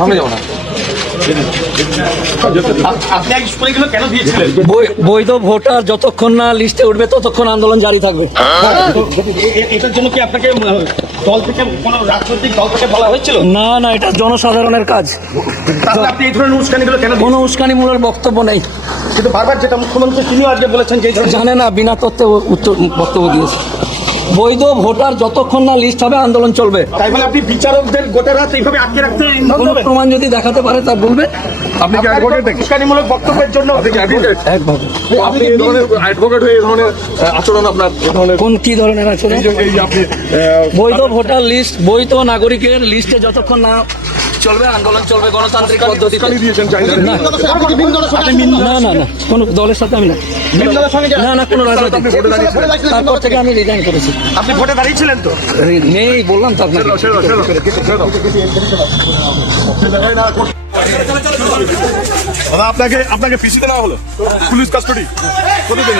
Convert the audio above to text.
সামনে যাবো না। বৈধ ভোটার যতক্ষণ না লিস্টে উঠবে ততক্ষণ আন্দোলন জারি থাকবে। এটার জন্য কি আপনাকে দল থেকে কোনো রাজনৈতিক দল থেকে বলা হয়েছিল? না না, এটা জনসাধারণের কাজ। তাহলে আপনি এই ধরনের উস্কানিগুলো কেন? কোনো উস্কানিমূলক বক্তব্য নেই। কিন্তু বারবার যেটা মুখ্যমন্ত্রী তিনিও আজকে বলেছেন যে জানে না, বিনা তথ্যে উত্তর বক্তব্য দিয়েছে। বৈধ ভোটার যতক্ষণ না লিস্ট হবে আন্দোলন চলবে। তাই বলে আপনি বিচারকদের গোটা রাত এইভাবে আটকে রাখতে কোনো প্রমাণ যদি দেখাতে পারে তা বলবে। আপনি কি অ্যাডভোকেট? উস্কানিমূলক বক্তব্যের জন্য আপনি কি অ্যাডভোকেট? একভাবে। আপনি এই ধরনের অ্যাডভোকেট হয়ে এই ধরনের আচরণ আপনার এই ধরনের কোন কি ধরনের আচরণ? এই যে আপনি বৈধ ভোটার লিস্ট, বৈধ নাগরিকের লিস্টে যতক্ষণ না চলবে আন্দোলন চলবে গণতান্ত্রিক পদ্ধতিতে। দিয়েছেন চাইলেন না না না, কোনো দলের সাথে আমি না। না না, কোনো রাজনৈতিক। তারপর থেকে আমি রিজাইন করেছি। আপনি ভোটে দাঁড়িয়েছিলেন তো? নেই বললাম তো আপনাকে। দাদা আপনাকে পিসিতে নেওয়া হলো পুলিশ কাস্টডি কতদিন?